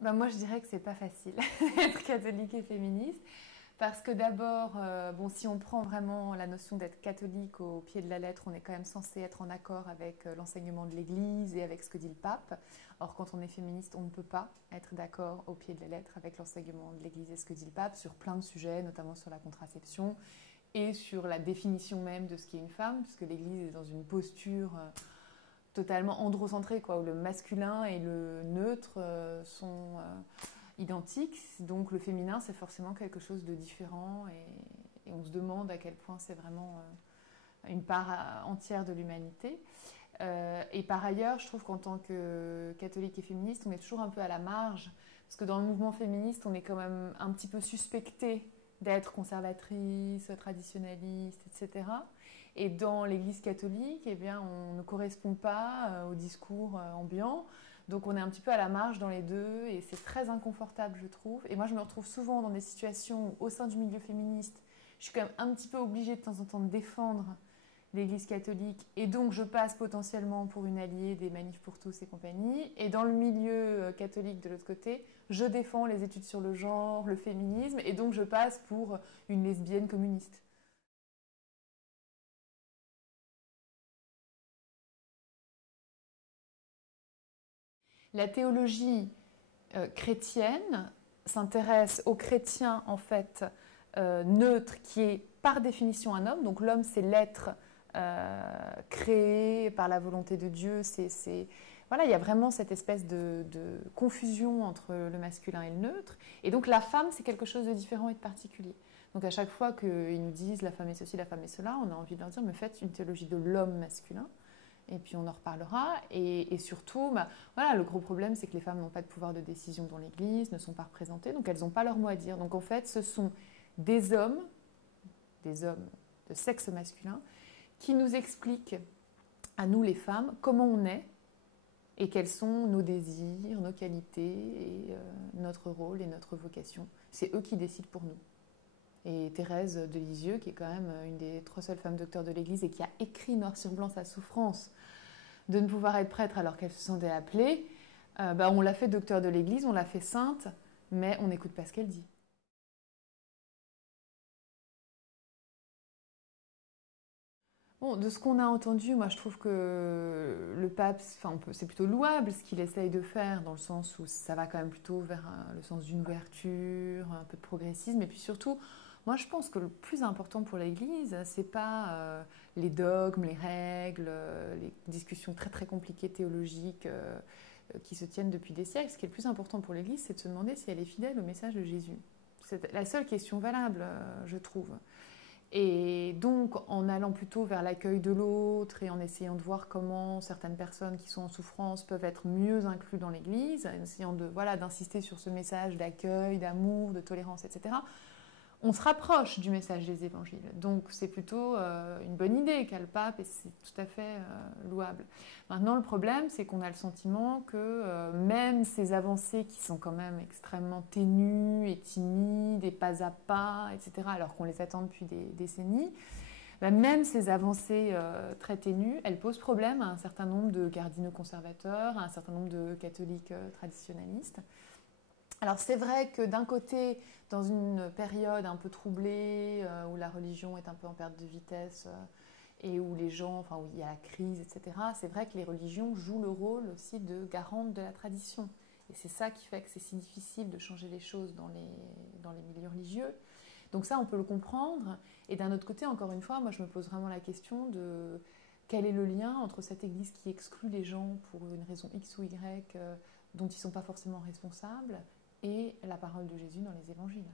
Moi, je dirais que c'est pas facile d'être catholique et féministe. Parce que d'abord, bon, si on prend vraiment la notion d'être catholique au pied de la lettre, on est quand même censé être en accord avec l'enseignement de l'Église et avec ce que dit le pape. Or, quand on est féministe, on ne peut pas être d'accord au pied de la lettre avec l'enseignement de l'Église et ce que dit le pape sur plein de sujets, notamment sur la contraception et sur la définition même de ce qu'est une femme, puisque l'Église est dans une posture totalement androcentrée, quoi, où le masculin et le neutre sont identiques. Donc le féminin, c'est forcément quelque chose de différent et on se demande à quel point c'est vraiment une part entière de l'humanité. Et par ailleurs, je trouve qu'en tant que catholique et féministe, on est toujours un peu à la marge, parce que dans le mouvement féministe, on est quand même un petit peu suspecté d'être conservatrice, traditionnaliste, etc. Et dans l'Église catholique, eh bien, on ne correspond pas au discours ambiant. Donc on est un petit peu à la marge dans les deux et c'est très inconfortable, je trouve. Et moi, je me retrouve souvent dans des situations où, au sein du milieu féministe, je suis quand même un petit peu obligée de temps en temps de défendre l'Église catholique et donc je passe potentiellement pour une alliée des manifs pour tous et compagnie. Et dans le milieu catholique de l'autre côté, je défends les études sur le genre, le féminisme et donc je passe pour une lesbienne communiste. La théologie chrétienne s'intéresse au chrétien en fait neutre qui est par définition un homme. Donc l'homme c'est l'être créé par la volonté de Dieu. Voilà, il y a vraiment cette espèce de confusion entre le masculin et le neutre. Et donc la femme c'est quelque chose de différent et de particulier. Donc à chaque fois qu'ils nous disent la femme est ceci, la femme est cela, on a envie de leur dire mais faites une théologie de l'homme masculin et puis on en reparlera. Et surtout, voilà, le gros problème, c'est que les femmes n'ont pas de pouvoir de décision dans l'Église, ne sont pas représentées, donc elles n'ont pas leur mot à dire. Donc en fait, ce sont des hommes, des hommes de sexe masculin, qui nous expliquent à nous les femmes comment on est et quels sont nos désirs, nos qualités et notre rôle et notre vocation. C'est eux qui décident pour nous. Et Thérèse de Lisieux, qui est quand même une des 3 seules femmes docteurs de l'Église et qui a écrit noir sur blanc sa souffrance de ne pouvoir être prêtre alors qu'elle se sentait appelée, on l'a fait docteur de l'Église, on l'a fait sainte, mais on n'écoute pas ce qu'elle dit. Bon, de ce qu'on a entendu, moi je trouve que le pape, c'est plutôt louable ce qu'il essaye de faire, dans le sens où ça va quand même plutôt vers le sens d'une ouverture, un peu de progressisme, et puis surtout, moi je pense que le plus important pour l'Église, c'est pas les dogmes, les règles, les discussions très très compliquées théologiques qui se tiennent depuis des siècles. Ce qui est le plus important pour l'Église, c'est de se demander si elle est fidèle au message de Jésus. C'est la seule question valable, je trouve. Et donc, en allant plutôt vers l'accueil de l'autre et en essayant de voir comment certaines personnes qui sont en souffrance peuvent être mieux incluses dans l'Église, en essayant de, voilà, d'insister sur ce message d'accueil, d'amour, de tolérance, etc., on se rapproche du message des évangiles. Donc c'est plutôt une bonne idée qu'a le pape et c'est tout à fait louable. Maintenant le problème c'est qu'on a le sentiment que même ces avancées qui sont quand même extrêmement ténues et timides et pas à pas, etc., alors qu'on les attend depuis des décennies, même ces avancées très ténues, elles posent problème à un certain nombre de cardinaux conservateurs, à un certain nombre de catholiques traditionnalistes. Alors c'est vrai que d'un côté, dans une période un peu troublée, où la religion est un peu en perte de vitesse et où les gens, enfin où il y a la crise, etc., c'est vrai que les religions jouent le rôle aussi de garante de la tradition. Et c'est ça qui fait que c'est si difficile de changer les choses dans les milieux religieux. Donc ça, on peut le comprendre. Et d'un autre côté, encore une fois, moi je me pose vraiment la question de quel est le lien entre cette Église qui exclut les gens pour une raison X ou Y dont ils ne sont pas forcément responsables et la parole de Jésus dans les évangiles.